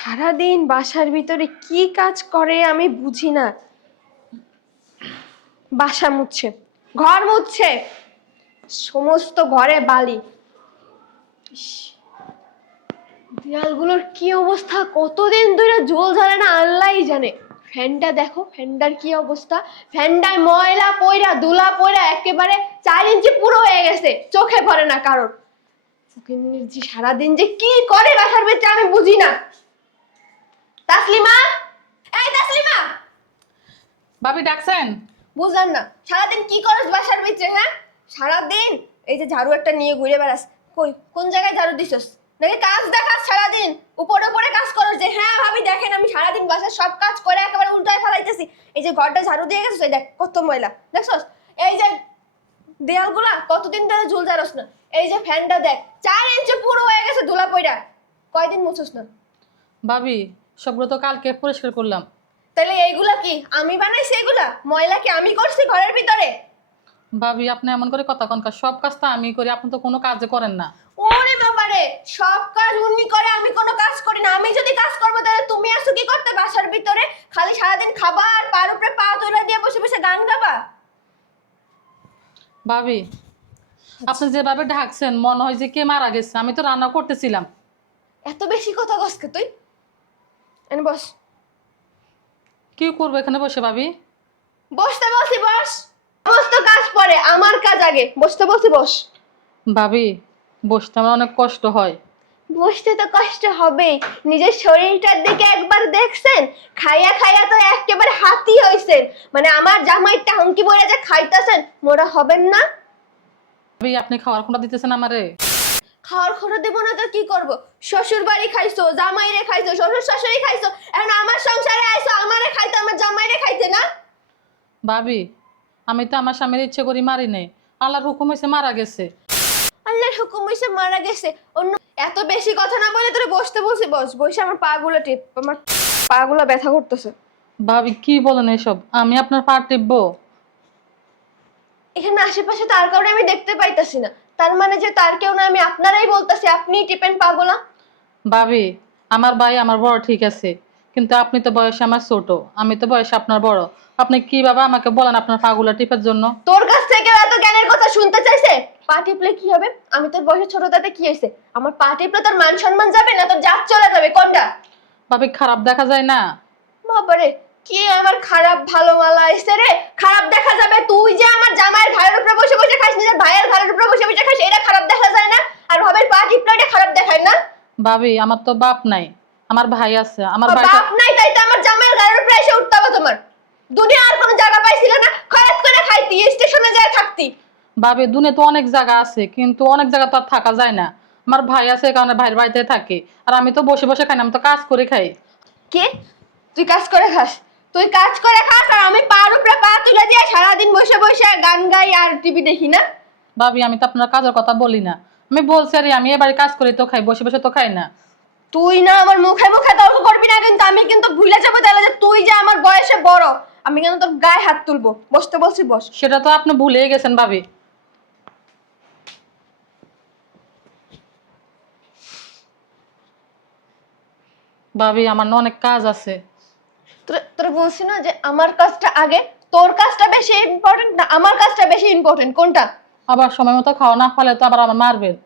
সারাদিন বাসার ভিতরে কি কাজ করে আমি বুঝি না। বাসা মুছছে, ঘর মুছছে, সমস্ত ঘরে বালি। ইস, দেয়ালগুলোর কি অবস্থা, কতদিন ধরে জল ঝরে না আল্লাহই জানে। ফ্যানটা দেখো, ফ্যানটার কি অবস্থা, ফ্যানটায় ময়লা পয়রা ধুলা পয়রা একেবারে 4 ইঞ্চি পুরো হয়ে গেছে, চোখে পড়ে না কারোর। ফকিন্নির জি সারাদিন যে কি করে বাসার ভিতরে আমি বুঝি না। তাসলিমা, এই তাসলিমা, ভাবি ডাকছেন? বুঝলাম না সারাদিন কি করস বাসার ভিতরে? হ্যাঁ, সারাদিন এই যে ঝাড়ু একটা নিয়ে ঘুরে বেড়াস, কই কোন জায়গায় ঝাড়ু দিছস? নাকি কাজ দেখাস সারাদিন উপরে উপরে কাজ করস যে হ্যাঁ ভাবি দেখেন আমি সারাদিন বাসার সব কাজ করে একেবারে উল্টায় ফেলাইতেছি। এই যে ঘরটা ঝাড়ু দিয়ে গেছিস, এই দেখ কত ময়লা দেখছস। এই যে দেয়ালগুলা কতদিন ধরে ঝুল ঝাড়স না। এই যে ফ্যানটা দেখ 4 ইঞ্চি পুরো হয়ে গেছে ধুলা পয়রা, কয়দিন মুছস না? ভাবি সবগুলো তো কালকে পরিষ্কার করলাম। তাহলে এইগুলা কি আমি বানাইছি? এগুলা ময়লা কি আমি করছি ঘরের ভিতরে? ভাবি আপনি এমন করে কথা কনকা, সব কাজ তো আমি করি, আপনি তো কোনো কাজে করেন না। ওরে বাবারে, সব কাজ উনি করে আমি কোনো কাজ করি না। আমি যদি কাজ করবো তাহলে তুমি আসো কি করতে বাসার ভিতরে? খালি সারাদিন খাবা আর পার উপরে পা তুলে দিয়ে বসে বসে গান গাবা? ভাবি আপনি যেভাবে ঢাকছেন মনে হয় যে কে মারা গেছে। আমি তো রান্না করতেছিলাম। এত বেশি কথা কসকে তুই? এনে বস। কি করবো এখানে বসে ভাবি? বসতে বলছি বস। সমস্ত কাজ পরে, আমার কাজ আগে। বসতে বলছি বস। ভাবি বসতে আমার অনেক কষ্ট হয়। বসতে তো কষ্ট হবেই, নিজের শরীরটার দিকে একবার দেখছেন? খাইয়া খাইয়া তো একেবারে হাতি হইছেন। মানে আমার জামাইটা হুমকি বলে যে খাইতেছেন, মোরা হবেন না? ভাবি আপনি খাওয়ার কোনটা দিতেছেন আমারে? খাওয়ার খরচ দেবো না তো কি করবো? শ্বশুর বাড়ি খাইছো, জামাইরে খাইছো, শ্বশুর শাশুড়ি খাইছো, এখন আমার সংসারে আইছো আমারে খাইতে, আমার জামাইরে খাইতে না? ভাবি আমি তো আমার স্বামীর ইচ্ছে করি মারি নেই, আল্লাহর হুকুম হয়েছে মারা গেছে। আল্লাহর হুকুম হইছে মারা গেছে। অন্য এত বেশি কথা না বলে তোরে বসতে বলছি বস। বসে আমার পা গুলো টিপ, আমার পা গুলো ব্যথা করতেছে। ভাবি কি বলেন এসব? আমি আপনার পা টিপবো? এখানে আশেপাশে তার কারণে আমি দেখতে পাইতাছি না, তার মানে যে তার কেউ না, আমি আপনারাই বলতাছি আপনিই টিপেন পা গুলা। ভাবি আমার ভাই আমার বড় ঠিক আছে, কিন্তু আপনি তো বয়সে আমার ছোট, আমি তো বয়সে আপনার বড়। আপনি কিভাবে আমাকে বলেন আপনার পাগুলা টিপার জন্য? তোর কাছ থেকে এত জ্ঞানের কথা শুনতে চাইছে? পা টিপলে কি হবে? আমি তোর বয়সে ছোট, তাতে কি হয়েছে? আমার পা টিপলে তোর মান সম্মান যাবে না তোর জাত চলে যাবে? কোনটা? ভাবি খারাপ দেখা যায় না? বাবারে, কি আমার খারাপ ভালো মালা আইছে রে? খারাপ দেখা যাবে? তুই যে আমার জামাইয়ের ঘাড়ের উপরে বসে বসে খাইস, নিজের ভাইয়ের ঘাড়ের উপরে বসে বসে খাইস, এটা খারাপ দেখা যায় না? আর ভাবের পা টিপলে এটা খারাপ দেখায় না? ভাবি আমার তো বাপ নাই, আমার ভাই আছে। আমার ভাই বাপ নাই তাই তো আমার জামাইয়ের ঘাড়ের উপরে এসে উঠতে হবে তোমার? দুনিয়া আর কোনো জায়গা পাইছিল না? খরচ করে খাইতি, স্টেশনে যায় থাকতি। ভাবি দুনিয়া তো অনেক জায়গা আছে, কিন্তু অনেক জায়গা তো আর থাকা যায় না। আমার ভাই আছে এই কারণে ভাইয়ের বাড়িতে থাকি, আর আমি তো বসে বসে খাই না, আমি তো কাজ করে খাই। কে? তুই কাজ করে খাস? তুই কাজ করে খাস আর আমি পার উপরে পা তুলে দিয়ে সারাদিন বসে বসে গান গাই আর টিভি দেখি না? ভাবি আমি তো আপনার কাজের কথা বলি না, আমি বলছি আরে আমি এবারে কাজ করে তো খাই, বসে বসে তো খাই না। তুই না আমার মুখে মুখে তর্ক করবি না, কিন্তু আমি কিন্তু ভুলে যাবো তাহলে যে তুই যে আমার বয়সে বড়। আমি কিন্তু তোর গায়ে হাত তুলবো। বসতে বলছি বস। সেটা তো আপনি ভুলেই গেছেন ভাবি। ভাবি আমার না অনেক কাজ আছে। তোরা বলছি না যে আমার কাজটা আগে? তোর কাজটা বেশি ইম্পর্টেন্ট না আমার কাজটা বেশি ইম্পর্টেন্ট? কোনটা? আবার সময় মতো খাওয়া না ফলে তো আবার আমার মারবেন।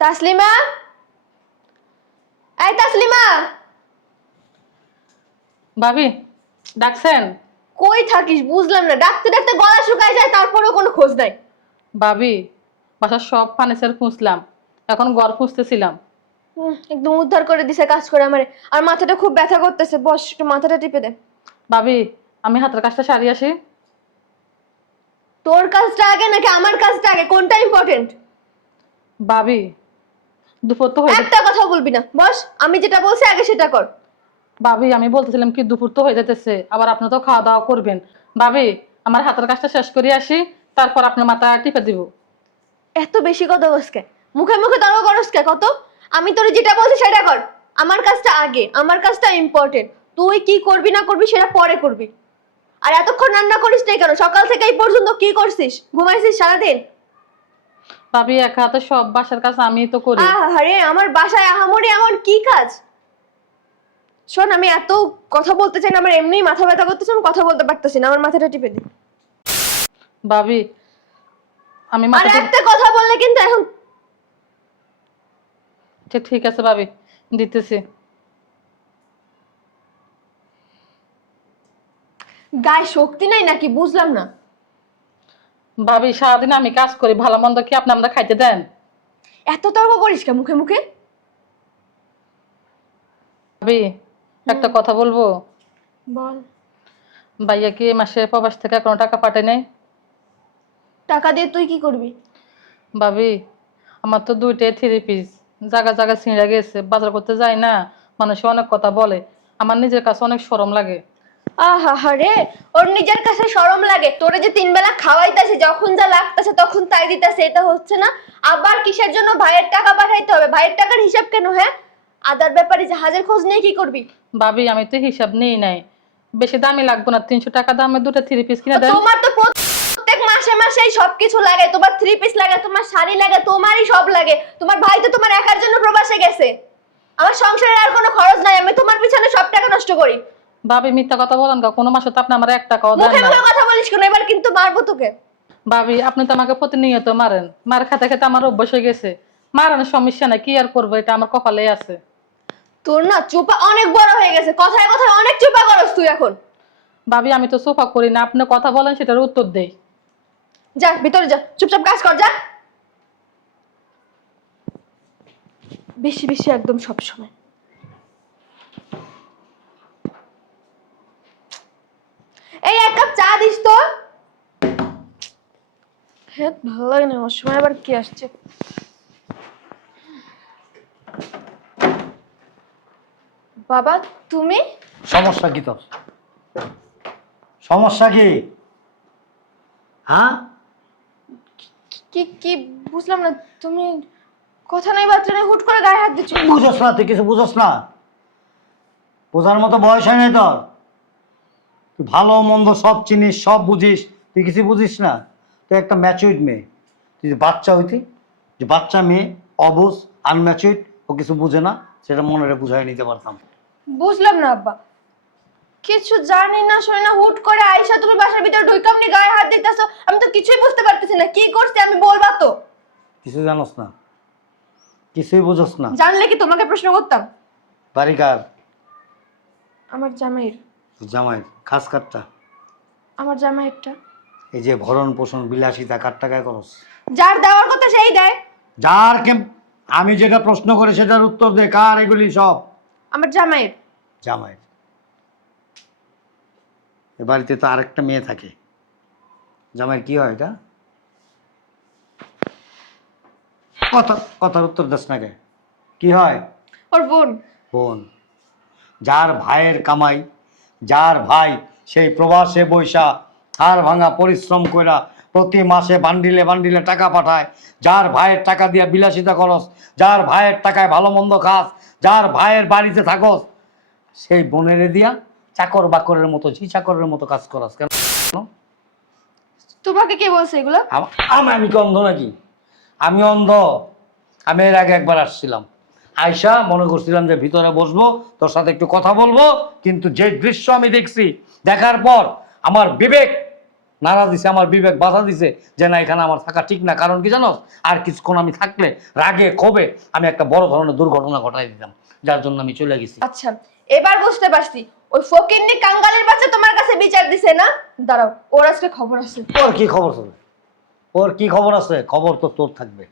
তাসলিমা, এই তাসলিমা। ভাবি ডাকছেন? কই থাকিস বুঝলাম না, ডাকতে ডাকতে গলা শুকায় যায় তারপরেও কোনো খোঁজ নাই। ভাবি বাসার সব ফার্নিচার খুঁজলাম, এখন ঘর খুঁজতেছিলাম। একদম উদ্ধার করে দিছে কাজ করে আমারে। আর মাথাটা খুব ব্যথা করতেছে, বস একটু মাথাটা টিপে দে। ভাবি আমি হাতের কাজটা সারি আসি। তোর কাজটা আগে নাকি আমার কাজটা আগে, কোনটা ইম্পর্টেন্ট? ভাবি দুপুর তো হয়ে একটা কথা বলবি না, বস। আমি যেটা বলছি আগে সেটা কর। ভাবি আমি বলতেছিলাম কি দুপুর তো হয়ে যেতেছে, আবার আপনি তো খাওয়া দাওয়া করবেন। ভাবি আমার হাতের কাজটা শেষ করে আসি, তারপর আপনার মাথা টিপে দিব। এত বেশি কথা বসকে, মুখে মুখে তর্ক করসকে কত? আমি তোর যেটা বলছি সেটা কর। আমার কাজটা আগে, আমার কাজটা ইম্পর্টেন্ট। তুই কি করবি না করবি সেটা পরে করবি। আর এতক্ষণ রান্না করিস নাই কেন? সকাল থেকে এই পর্যন্ত কি করছিস? ঘুমাইছিস সারাদিন? ভাবি একা হাতে সব বাসার কাজ আমিই তো করি। আরে আমার বাসায় আহামরি এমন কি কাজ? শোন, আমি এত কথা বলতে চাই না, আমার এমনিই মাথা ব্যথা করতেছে, আমি কথা বলতে পারতেছি না, আমার মাথাটা টিপে দে। ভাবি আমি আর একটা কথা বললে কিন্তু এখন। ঠিক আছে ভাবি, দিতেছি। গায়ে শক্তি নাই নাকি বুঝলাম না। ভাবি সারাদিন আমি কাজ করি, ভালো মন্দ কি আপনি আমরা খাইতে দেন? এত তর্ক করিস কে মুখে মুখে? ভাবি একটা কথা বলবো। বল। ভাইয়া কি এই মাসে প্রবাস থেকে কোনো টাকা পাঠায় নাই? টাকা দিয়ে তুই কি করবি? ভাবি আমার তো 2টা 3 পিস জায়গা জায়গা ছিঁড়ে গেছে, বাজার করতে যাই না, মানুষে অনেক কথা বলে, আমার নিজের কাছে অনেক শরম লাগে। রে, ওর নিজের কাছে শরম লাগে? তোরে যে 3 বেলা খাওয়াইতাছে, যখন যা লাগতাছে তখন তাই দিতাছে, এটা হচ্ছে না? আবার কিসের জন্য ভাইয়ের টাকা পাঠাইতে হবে? ভাইয়ের টাকার হিসাব কেন? হ্যাঁ, আদার ব্যাপারে জাহাজের খোঁজ নিয়ে কি করবি? ভাবি আমি তো হিসাব নেই নাই, বেশি দামি লাগবে না, 300 টাকা দামে 2টা 3 পিস কিনে দেন। তোমার তো প্রত্যেক মাসে মাসেই সবকিছু লাগে, তোমার 3 পিস লাগে, তোমার শাড়ি লাগে, তোমারই সব লাগে। তোমার ভাই তো তোমার একার জন্য প্রবাসে গেছে। আমার সংসারের আর কোনো খরচ নাই, আমি তোমার পিছনে সব টাকা নষ্ট করি। ভাবি মিথ্যা কথা বলেন না, কোনো মাসে তো আপনি আমার 1 টাকাও দেন মুখে না। মুখে কথা বলিস কেন? এবার কিন্তু মারবো তোকে। ভাবি আপনি তো আমাকে প্রতিনিয়ত মারেন, মার খেতে খেতে আমার অভ্যাস হয়ে গেছে। মারানোর সমস্যা নাই, কি আর করবো, এটা আমার কপালেই আছে। তোর না চোপা অনেক বড় হয়ে গেছে, কথায় কথায় অনেক চোপা করস তুই এখন। ভাবি আমি তো সোফা করি না, আপনি কথা বলেন সেটার উত্তর দেই। যা ভিতরে যা, চুপচাপ কাজ কর, যা। বেশি বেশি একদম সব সময়। এই 1 কাপ চা দিস তো। হ্যাঁ, ভালো লাগে না ওর সময় আবার কি আসছে। বাবা তুমি? সমস্যা কি তোর? সমস্যা কি? হ্যাঁ, কি কি বুঝলাম না। তুমি কথা নাই বার্তা নাই, হুট করে গায়ে হাত দিচ্ছ। বুঝোস না? তুই কিছু বুঝোস না? বোঝার মতো বয়স হয় নাই তোর। তুই ভালো মন্দ সব চিনিস, সব বুঝিস, তুই কিছু বুঝিস না। তুই একটা ম্যাচুইড মেয়ে। তুই যে বাচ্চা হইতি, যে বাচ্চা মেয়ে, অবুঝ, আনম্যাচুইড, ও কিছু বুঝে না, সেটা মনে বুঝাই নিতে পারতাম। বুঝলাম না আব্বা, কিছু জানি না শুনি না, হুট করে আইসা তুমি বাসার ভিতরে ঢুকাম নি গায়ে হাত দিতেছো। আমি তো কিছুই বুঝতে পারতেছি না কি করছি। আমি বলবা তো? কিছু জানোস না, কিছুই বুঝোস না। জানলে কি তোমাকে প্রশ্ন করতাম? বাড়ি কার? আমার জামাইয়ের। জামাই? খাস কাটটা? আমার জামাইয়েরটা। এই যে ভরণ পোষণ বিলাসিতা কার টাকায় করস? যার দেওয়ার কথা সেই দেয়। যার কে আমি যেটা প্রশ্ন করে সেটার উত্তর দে। কার এগুলি সব? আমার জামাইয়ের। জামাইয়ের? এ বাড়িতে তো আরেকটা মেয়ে থাকে। জামাইয়ের কি হয় এটা? কথার উত্তর দাস না কে? কি হয়? ওর বোন। বোন? যার ভাইয়ের কামাই, যার ভাই সেই প্রবাসে বৈশা হাড় ভাঙা পরিশ্রম কইরা প্রতি মাসে বান্ডিলে বান্ডিলে টাকা পাঠায়, যার ভাইয়ের টাকা দিয়া বিলাসিতা করস, যার ভাইয়ের টাকায় ভালো মন্দ খাস, যার ভাইয়ের বাড়িতে থাকস, সেই বোনেরে দিয়া চাকর বাকরের মতো, ঝি চাকরের মতো কাজ করস কেন? তোমাকে কে বলছে এগুলো? আমি কি অন্ধ নাকি? আমি অন্ধ? আমি এর আগে একবার আসছিলাম, আয়শা মনে করছিলাম যে ভিতরে বসবো, তোর সাথে একটু কথা বলবো, কিন্তু যে দৃশ্য আমি দেখছি, দেখার পর আমার বিবেক নাড়া দিছে, আমার বিবেক বাধা দিছে যে না, এখানে আমার থাকা ঠিক না। কারণ কি জানো? আর কিছুক্ষণ আমি থাকলে রাগে ক্ষোভে আমি একটা বড় ধরনের দুর্ঘটনা ঘটাই দিতাম, যার জন্য আমি চলে গেছি। আচ্ছা, এবার বুঝতে পারছি। ওই ফকিন্নি কাঙ্গালের বাচ্চা তোমার কাছে বিচার দিছে না? দাঁড়াও, ওর আজকে খবর আছে। ওর কি খবর আছে? ওর কি খবর আছে? খবর তো তোর থাকবে,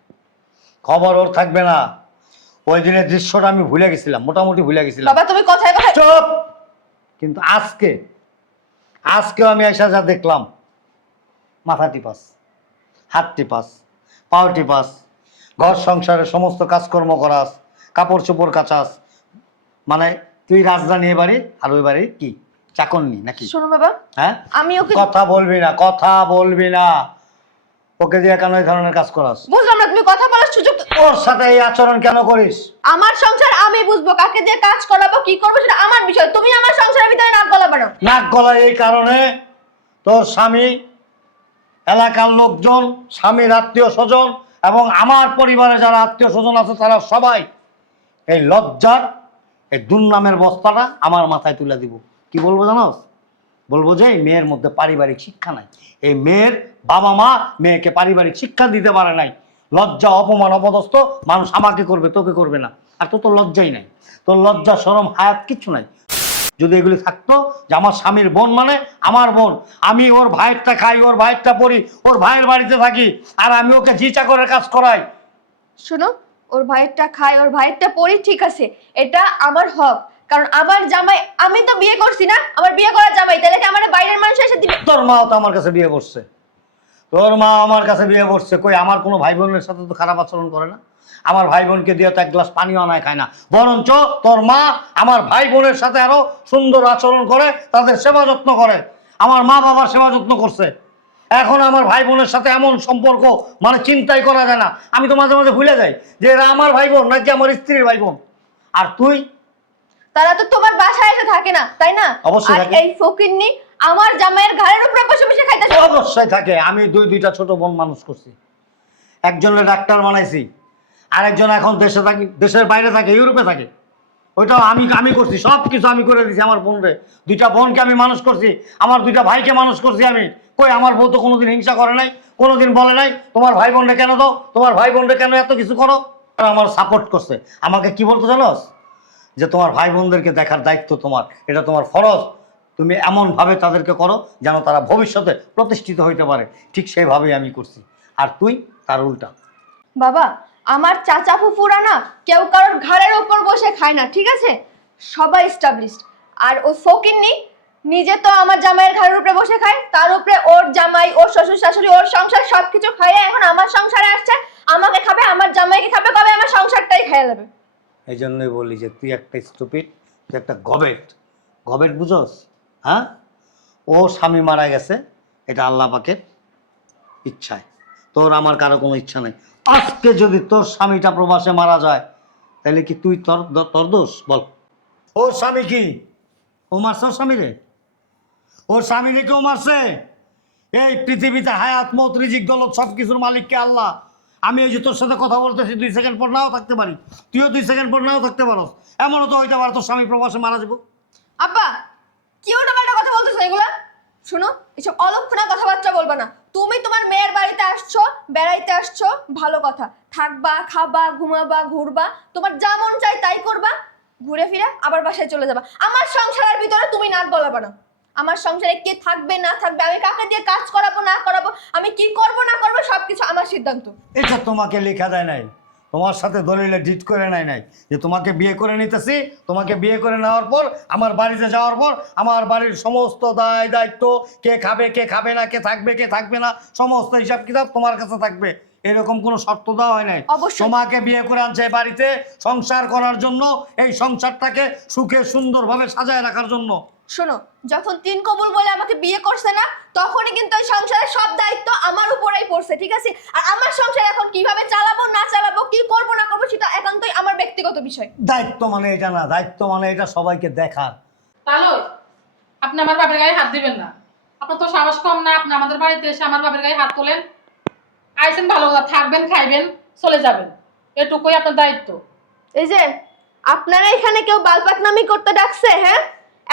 খবর ওর থাকবে না। ওই দিনের দৃশ্যটা আমি ভুলে গেছিলাম, মোটামুটি ভুলে গেছিলাম। বাবা তুমি কথায় কথায় চুপ! কিন্তু আজকেও আমি এসে যা দেখলাম, মাথা টিপাস, হাত টিপাস, পাও টিপাস, ঘর সংসারের সমস্ত কাজকর্ম করাস, কাপড় চোপড় কাচাস, মানে তুই রাজধানী এ বাড়ি আর ওই বাড়ির কি চাকরনি নাকি? শোনো বাবা, হ্যাঁ, আমি ওকে কথা বলবি না, কথা বলবি না। ওকে দিয়ে কেন এই ধরনের কাজ করাস? বুঝলাম না, তুমি কথা বলার সুযোগ ওর সাথে এই আচরণ কেন করিস? আমার সংসার আমি বুঝবো, কাকে দিয়ে কাজ করাবো কি করবো সেটা আমার বিষয়, তুমি আমার সংসারের ভিতরে নাক গলাবে না। নাক গলায় এই কারণে তোর স্বামী, এলাকার লোকজন, স্বামীর আত্মীয় স্বজন এবং আমার পরিবারে যারা আত্মীয় স্বজন আছে তারা সবাই এই লজ্জার এই দুর্নামের বস্তাটা আমার মাথায় তুলে দিব। কি বলবো জানোস? বলবো যে এই মেয়ের মধ্যে পারিবারিক শিক্ষা নাই, এই মেয়ের বাবা মা মেয়েকে পারিবারিক শিক্ষা দিতে পারে নাই। লজ্জা, অপমান, অপদস্থ মানুষ আমাকে করবে, তোকে করবে না। আর তোর লজ্জাই নাই, তোর লজ্জা শরম হায়াত কিচ্ছু নাই। যদি এগুলি থাকতো যে আমার স্বামীর বোন মানে আমার বোন, আমি ওর ভাইয়েরটা খাই, ওর ভাইয়েরটা পড়ি, ওর ভাইয়ের বাড়িতে থাকি, আর আমি ওকে জি চাকরের কাজ করাই। শোনো, ওর ভাইয়েরটা খাই, ওর ভাইয়েরটা পড়ি, ঠিক আছে, এটা আমার হক, কারণ আমার জামাই, আমি তো বিয়ে করছি না, আমার বিয়ে করা জামাই, তাহলে কি আমার বাইরের মানুষ এসে দিবে? তোর মাও তো আমার কাছে বিয়ে করছে, তোর মা আমার কাছে বিয়ে করছে, কই আমার কোনো ভাই বোনের সাথে তো খারাপ আচরণ করে না, আমার ভাই বোনকে দিয়ে তো এক গ্লাস পানিও আনায় খায় না, বরঞ্চ তোর মা আমার ভাই বোনের সাথে আরো সুন্দর আচরণ করে, তাদের সেবা যত্ন করে, আমার মা বাবার সেবা যত্ন করছে। এখন আমার ভাই বোনের সাথে এমন সম্পর্ক মানে চিন্তাই করা যায় না। আমি তো মাঝে মাঝে ভুলে যাই যে এরা আমার ভাই বোন নাকি আমার স্ত্রীর ভাই বোন। আর তুই, তারা তো তোমার বাসায় এসে থাকে না, তাই না? অবশ্যই আর থাকে। এই ফকিন্নি আমার জামাইয়ের ঘাড়ের উপরে বসে বসে খাইতেছে। অবশ্যই থাকে। আমি দুইটা ছোট বোন মানুষ করছি, একজনের ডাক্তার বানাইছি, আরেকজন এখন দেশে থাকে, দেশের বাইরে থাকে, ইউরোপে থাকে। ওইটাও আমি করছি, সব কিছু আমি করে দিছি আমার বোনরে। দুইটা বোনকে আমি মানুষ করছি, আমার দুইটা ভাইকে মানুষ করছি আমি। কই আমার বউ তো কোনোদিন হিংসা করে নাই, কোনোদিন বলে নাই তোমার ভাই বোনরে কেন দাও, তোমার ভাই বোনরে কেন এত কিছু করো। আমার সাপোর্ট করছে। আমাকে কি বলতো জানোস? যে তোমার ভাই বোনদেরকে দেখার দায়িত্ব তোমার, এটা তোমার ফরজ, তুমি এমনভাবে তাদেরকে করো যেন তারা ভবিষ্যতে প্রতিষ্ঠিত হইতে পারে। ঠিক সেইভাবেই আমি করছি। আর তুই তার উল্টা। বাবা, আমার চাচা ফুফুরা না কেউ কারোর ঘাড়ের উপর বসে খায় না, ঠিক আছে? সবাই এস্টাবলিশড। আর ও ফকিন্নি নিজে তো আমার জামাইয়ের ঘাড়ের উপরে বসে খায়, তার উপরে ওর জামাই, ওর শ্বশুর শাশুড়ি, ওর সংসার সবকিছু খায়, এখন আমার সংসারে আসছে, আমাকে খাবে, আমার জামাইকে খাবে, কবে আমার সংসারটাই খেয়ে নেবে। এই জন্যই বলি যে তুই একটা স্টুপিড, তুই একটা গবেট। গবেট বুঝোস? হ্যাঁ, ও স্বামী মারা গেছে, এটা আল্লাহ পাকের ইচ্ছায়, তোর আমার কারো কোনো ইচ্ছা নেই। আজকে যদি তোর স্বামীটা প্রবাসে মারা যায় তাহলে কি তুই তোর দোষ? বল। ওর স্বামী কি ও মারছে? ওর স্বামী রে, ওর স্বামী রে কেউ মারছে? এই পৃথিবীতে হায়াত, মত, রিজিক, দৌলত সব কিছুর মালিককে আল্লাহ। আমি এই যে তোর সাথে কথা বলতেছি, 2 সেকেন্ড পর নাও থাকতে পারি, তুইও 2 সেকেন্ড পর নাও থাকতে পারো। এমনও তো হইতে পারে তোর স্বামী প্রবাসে মারা যাবো। আব্বা, কি উল্টাপাল্টা কথা বলতেছো এগুলা? শোনো, এসব অলক্ষণা কথাবার্তা বলবা না। তুমি তোমার মেয়ের বাড়িতে আসছো, বেড়াইতে আসছো, ভালো কথা, থাকবা, খাবা, ঘুমাবা, ঘুরবা, তোমার যা মন চাই তাই করবা, ঘুরে ফিরে আবার বাসায় চলে যাবা। আমার সংসারের ভিতরে তুমি নাক গলাবা না। আমার সংসারে কে থাকবে না থাকবে, আমি কাকে দিয়ে কাজ করাবো না করাবো, আমি কি করব না করবো, সবকিছু আমার সিদ্ধান্ত। এটা তোমাকে লেখা দেয় নাই, তোমার সাথে দলিলে ডিট করে নাই যে তোমাকে বিয়ে করে নিতেছি, তোমাকে বিয়ে করে নেওয়ার পর আমার বাড়িতে যাওয়ার পর আমার বাড়ির সমস্ত দায় দায়িত্ব, কে খাবে কে খাবে না, কে থাকবে কে থাকবে না, সমস্ত হিসাব কিতাব তোমার কাছে থাকবে, এরকম কোনো শর্ত দেওয়া হয় নাই। অবশ্যই। তোমাকে বিয়ে করে আনছে এই বাড়িতে সংসার করার জন্য, এই সংসারটাকে সুখে সুন্দরভাবে সাজায় রাখার জন্য। শোনো, যখন 3 কবুল বলে আমাকে বিয়ে করছে না, তখনই কিন্তু এই সংসারের সব দায়িত্ব আমার উপরেই পড়ছে, ঠিক আছে? আর আমার সংসার এখন কিভাবে চালাবো না চালাবো, কি করবো না করবো, সেটা একান্তই আমার ব্যক্তিগত বিষয়। দায়িত্ব মানে এটা না, দায়িত্ব মানে এটা সবাইকে দেখার। তাহলে আপনি আমার বাপের গায়ে হাত দিবেন না। আপনার তো সাহস কম না, আপনি আমাদের বাড়িতে এসে আমার বাপের গায়ে হাত তোলেন। আইসেন ভালো কথা, থাকবেন, খাইবেন, চলে যাবেন, এটুকুই আপনার দায়িত্ব। এই যে আপনারা এখানে কেউ বালপাকনামি করতে ডাকছে, হ্যাঁ?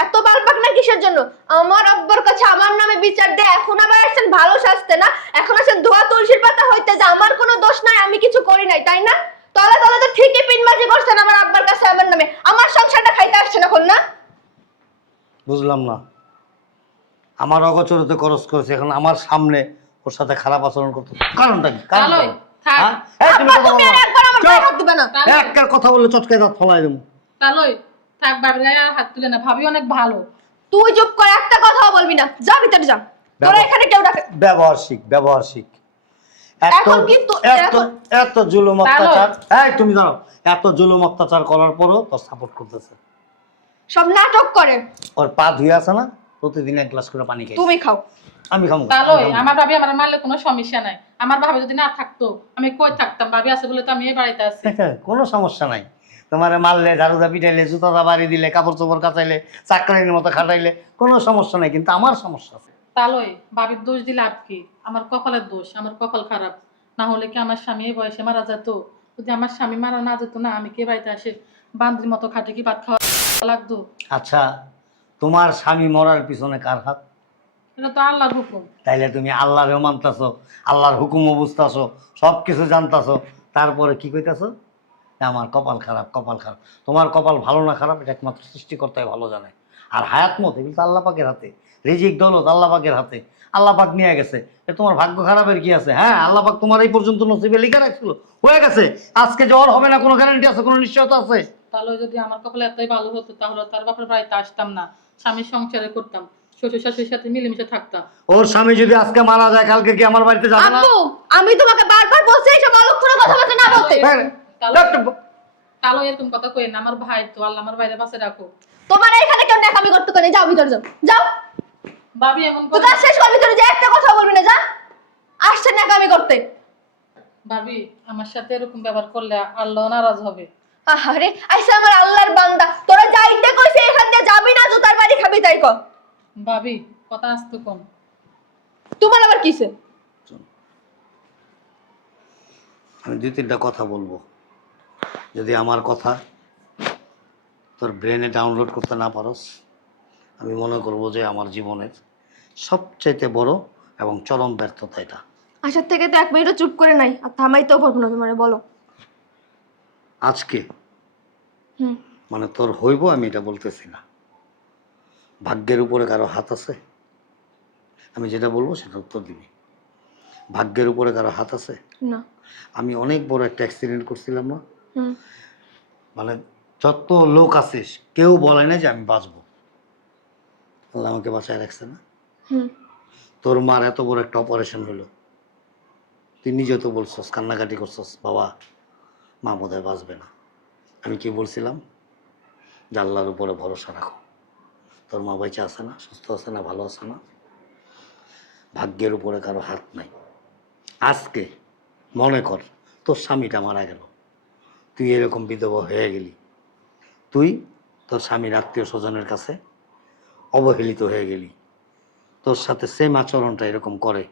এত বালপাকনা কিসের জন্য? আমার আব্বার কাছে আমার নামে বিচার দেয়, এখন আবার আসছেন ভালো শাস্তে না, এখন আসছেন ধোয়া তুলসীর পাতা হইতে, যে আমার কোনো দোষ নাই, আমি কিছু করি নাই, তাই না? তলে তলে তো ঠিকই পিনবাজি করছেন আমার আব্বার কাছে আমার নামে, আমার সংসারটা খাইতে আসছেন এখন, না? বুঝলাম না, আমার অগোচরতে খরচ করেছে, এখন আমার সামনে ওর সাথে খারাপ আচরণ করতে কারণটা কি? তাহলে থাক। তুমি কথা তুমি বলো আর একবার আমার গায়ে হাত দিবে না। একবার কথা বললে চটকায় দাঁত ফলাই দেবো। তাহলে থাক, বাপের গায়ে আর হাত তুলে না, ভাবি অনেক ভালো। তুই চুপ করে, একটা কথাও বলবি না, যা ভিতরে যা, তোরা এখানে কেউ ডাকে। ব্যবহার শিখ, ব্যবহার শিখ। এখন কিন্তু এত জুলুম অত্যাচার, এই তুমি দাঁড়াও, এত জুলুম অত্যাচার করার পরও তোর সাপোর্ট করতেছে। সব নাটক করে। ওর পা ধুয়ে আছে না, প্রতিদিন 1 গ্লাস করে পানি খাই। তুমি খাও। আমি খামু তাহলে আমার ভাবি আমার মারলে কোনো সমস্যা নাই। আমার ভাবি যদি না থাকতো আমি কই থাকতাম? ভাবি আছে বলে তো আমি এই বাড়িতে আছি। কোনো সমস্যা নাই। তোমার মারলে, ঝাড়ুদা পিটাইলে, জুতাদা বাড়ি দিলে, কাপড় চোপড় কাচাইলে, চাকরানির মতো খাটাইলে কোনো সমস্যা নাই, কিন্তু আমার সমস্যা আছে। তাহলে ভাবির দোষ দিলে লাভ কি? আমার কপালের দোষ, আমার কপাল খারাপ। না হলে কি আমার স্বামী এই বয়সে মারা যেত? যদি আমার স্বামী মারা না যেত না, আমি কি এই বাড়িতে আসে বান্দির মতো খাটে কি ভাত খাওয়া লাগতো? আচ্ছা, তোমার স্বামী মরার পিছনে কার হাত? এটা তো আল্লাহর হুকুম। তাইলে তুমি আল্লাহরেও মানতাছো, আল্লাহর হুকুমও বুঝতাছো, সব কিছু জানতাছো, তারপরে কি কইতাছো? আমার কপাল খারাপ, কপাল খারাপ। তোমার কপাল ভালো না খারাপ এটা একমাত্র সৃষ্টিকর্তাই ভালো জানে। আর হায়াত মত এগুলো তো আল্লাহ পাকের হাতে, রিজিক দৌলত আল্লাহ পাকের হাতে। আল্লাহ পাক নিয়ে গেছে, এ তোমার ভাগ্য খারাপের কি আছে? হ্যাঁ, আল্লাহ পাক তোমার এই পর্যন্ত নসিবে লিখে রাখছিল, হয়ে গেছে। আজকে জ্বর হবে না কোনো গ্যারান্টি আছে? কোনো নিশ্চয়তা আছে? তাহলে যদি আমার কপালে এতই ভালো হতো তাহলে তার বাপের বাড়িতে আসতাম না, স্বামীর সংসারে করতাম, শ্বশুর শাশুড়ির সাথে মিলেমিশে থাকতাম। ওর স্বামী যদি আজকে মারা যায়, কালকে কি আমার বাড়িতে যাবে না? আব্বু, আমি তোমাকে বারবার বলছি এইসব অলক্ষণে কথাবার্তা না বলতে। হ্যাঁ, তাহলে এরকম কথা কই না, আমার ভাই তো, আল্লাহ আমার বাইরে পাশে রাখো। তোমার এখানে কেউ ন্যাকামি করতে পারে? যাও ভিতরে যাও, যাও। ভাবি এমন তো কাজ শেষ কর, ভিতরে যে একটা কথা বলবি না, যা। আসছে ন্যাকামি করতে। ভাবি আমার সাথে এরকম ব্যবহার করলে আল্লাহ নারাজ হবে। আরে আইসা আমার আল্লাহর বান্দা, তোরা যাইতে কইছে এখান দিয়ে যাবি না, জুতার বাড়ি খাবি তাই কর। ভাবি কথা আসতো কোন? তোমার আবার কিসে? আমি 2-3টা কথা বলবো, যদি আমার কথা তোর ব্রেনে ডাউনলোড করতে না পারোস, আমি মনে করব যে আমার জীবনের সবচাইতে বড় এবং চরম ব্যর্থতা এটা। আসার থেকে তো 1 মিনিটও চুপ করে নাই, আর থামাইতেও পারবো না তোমারে, বলো। আজকে হুম। মানে তোর হইব, আমি এটা বলতেছি না। ভাগ্যের উপরে কারো হাত আছে? আমি যেটা বলবো সেটা উত্তর দিবি। ভাগ্যের উপরে কারো হাত আছে? না। আমি অনেক বড় একটা অ্যাক্সিডেন্ট করছিলাম না, হুম। মানে যত লোক আছে কেউ বলে না যে আমি বাঁচবো, আল্লাহ আমাকে বাঁচায় রাখছে না? হুম। তোর মার এত বড় একটা অপারেশন হলো, তুই নিজেও তো বলছস, কান্নাকাটি করছস, বাবা মা বোধহয় বাঁচবে না। আমি কি বলছিলাম? যে আল্লাহর উপরে ভরসা রাখো, তোর মা বেঁচে আছে না, সুস্থ আছে না, ভালো আছে না? ভাগ্যের উপরে কারো হাত নাই। আজকে মনে কর তোর স্বামীটা মারা গেল, তুই এরকম বিধবা হয়ে গেলি, তুই তোর স্বামীর আত্মীয় স্বজনের কাছে অবহেলিত হয়ে গেলি, তোর সাথে সেম আচরণটা এরকম করে,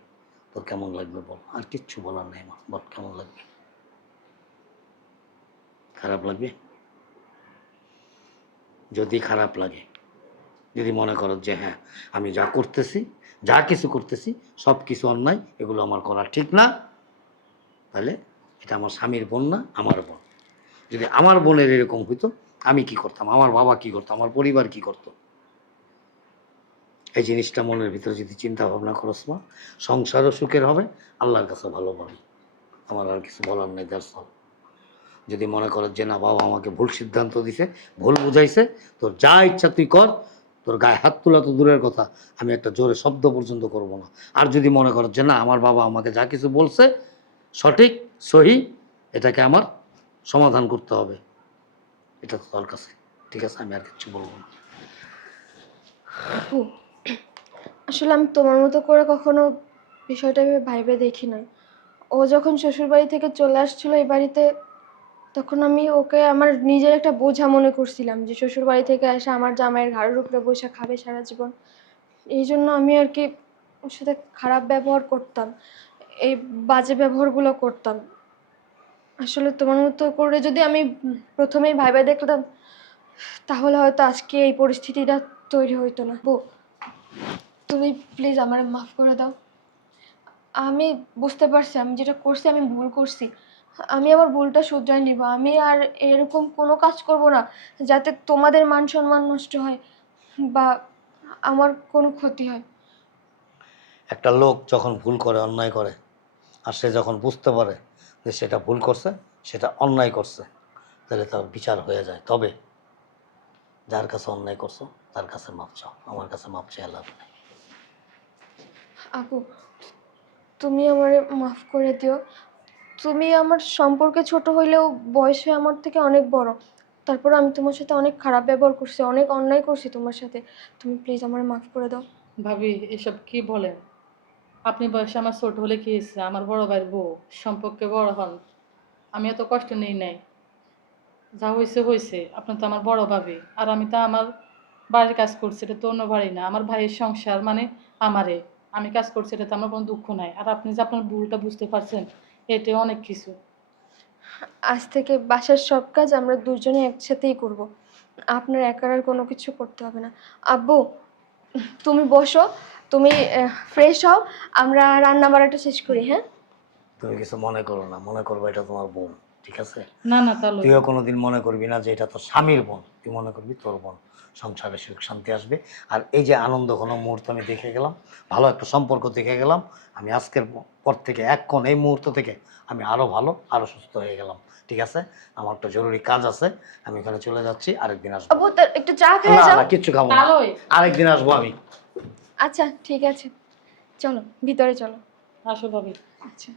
তোর কেমন লাগবে বল? আর কিচ্ছু বলার নেই আমার, বল কেমন লাগবে? খারাপ লাগবে? যদি খারাপ লাগে, যদি মনে করো যে হ্যাঁ আমি যা করতেছি, যা কিছু করতেছি সব কিছু অন্যায়, এগুলো আমার করা ঠিক না, তাহলে এটা আমার স্বামীর বোন না, আমার বোন। যদি আমার বোনের এরকম হইতো, আমি কি করতাম, আমার বাবা কি করতো, আমার পরিবার কি করতো? এই জিনিসটা মনের ভিতরে যদি চিন্তা ভাবনা করস না, সংসারও সুখের হবে, আল্লাহর কাছে ভালো পাবি। আমার আর কিছু বলার নেই, দ্যাটস অল। যদি মনে করো যে না বাবা আমাকে ভুল সিদ্ধান্ত দিছে, ভুল বুঝাইছে, তোর যা ইচ্ছা তুই কর, তোর গায়ে হাত তোলা তো দূরের কথা, আমি একটা জোরে শব্দ পর্যন্ত করব না। আর যদি মনে করো যে না আমার বাবা আমাকে যা কিছু বলছে সঠিক সহি, এটাকে আমার সমাধান করতে হবে, এটা তো তোর কাছে, ঠিক আছে? আমি আর কিছু বলবো না। আপু, আসলে আমি তোমার মতো করে কখনো বিষয়টা ভেবে ভাইবে দেখি নাই। ও যখন শ্বশুর বাড়ি থেকে চলে আসছিল এই বাড়িতে, তখন আমি ওকে আমার নিজের একটা বোঝা মনে করছিলাম, যে শ্বশুর বাড়ি থেকে এসে আমার জামাইয়ের ঘাড়ের উপরে বসে খাবে সারা জীবন। এই জন্য আমি আর কি ওর সাথে খারাপ ব্যবহার করতাম, এই বাজে ব্যবহারগুলো করতাম। আসলে তোমার মতো করে যদি আমি প্রথমেই ভাইবে দেখতাম, তাহলে হয়তো আজকে এই পরিস্থিতিটা তৈরি হইতো না। বউ, তুমি প্লিজ আমার মাফ করে দাও। আমি বুঝতে পারছি আমি যেটা করছি আমি ভুল করছি। আমি আমার ভুলটা শুধরাই নিব। আমি আর এরকম কোনো কাজ করব না যাতে তোমাদের মান সম্মান নষ্ট হয় বা আমার কোনো ক্ষতি হয়। একটা লোক যখন ভুল করে, অন্যায় করে, আর সে যখন বুঝতে পারে যে সেটা ভুল করছে, সেটা অন্যায় করছে, তাহলে তার বিচার হয়ে যায়। তবে যার কাছে অন্যায় করছো তার কাছে মাপ চাও, আমার কাছে মাপ চেয়ে লাভ নেই। আপু, তুমি আমারে মাফ করে দিও। তুমি আমার সম্পর্কে ছোট হইলেও বয়সে আমার থেকে অনেক বড়। তারপর আমি তোমার সাথে অনেক খারাপ ব্যবহার করছি, অনেক অন্যায় করছি তোমার সাথে। তুমি প্লিজ আমার মাফ করে দাও। ভাবি এসব কি বলেন? আপনি বয়সে আমার ছোট হলে কি হয়েছে, আমার বড় ভাইয়ের বউ, সম্পর্কে বড় হন। আমি এত কষ্ট নেই নাই, যা হয়েছে হয়েছে। আপনি তো আমার বড় ভাবি, আর আমি তো আমার বাড়ির কাজ করছি, এটা তো অন্য বাড়ি না, আমার ভাইয়ের সংসার মানে আমারে। আমি কাজ করছি, এটা তো আমার কোনো দুঃখ নাই। আর আপনি যে আপনার ভুলটা বুঝতে পারছেন, এটাই অনেক কিছু। আজ থেকে বাসার সব কাজ আমরা দুজনে একসাথেই করব। আপনার একার আর কোনো কিছু করতে হবে না। আব্বু, তুমি বসো, তুমি ফ্রেশ হও, আমরা রান্না বাড়াটা শেষ করি। হ্যাঁ, তুমি কিছু মনে করো না, মনে করবো এটা তোমার বোন, ঠিক আছে? না না, তাহলে তুইও কোনোদিন মনে করবি না যে এটা তোর স্বামীর বোন, তুই মনে করবি তোর বোন। সংসারে সুখ শান্তি আসবে। আর এই যে আনন্দ ঘন মুহূর্ত আমি দেখে গেলাম, ভালো একটা সম্পর্ক দেখে গেলাম, আমি আজকের পর থেকে এক্ষণ এই মুহূর্ত থেকে আমি আরো ভালো আরো সুস্থ হয়ে গেলাম, ঠিক আছে? আমার একটা জরুরি কাজ আছে, আমি ওখানে চলে যাচ্ছি, আরেকদিন আসবো। আব্বু একটু চা খেয়ে না যাও। না, কিচ্ছু খাবো না, তাহলে আরেকদিন আসবো আমি। আচ্ছা ঠিক আছে, চলো ভিতরে চলো। আসো ভাবি। আচ্ছা।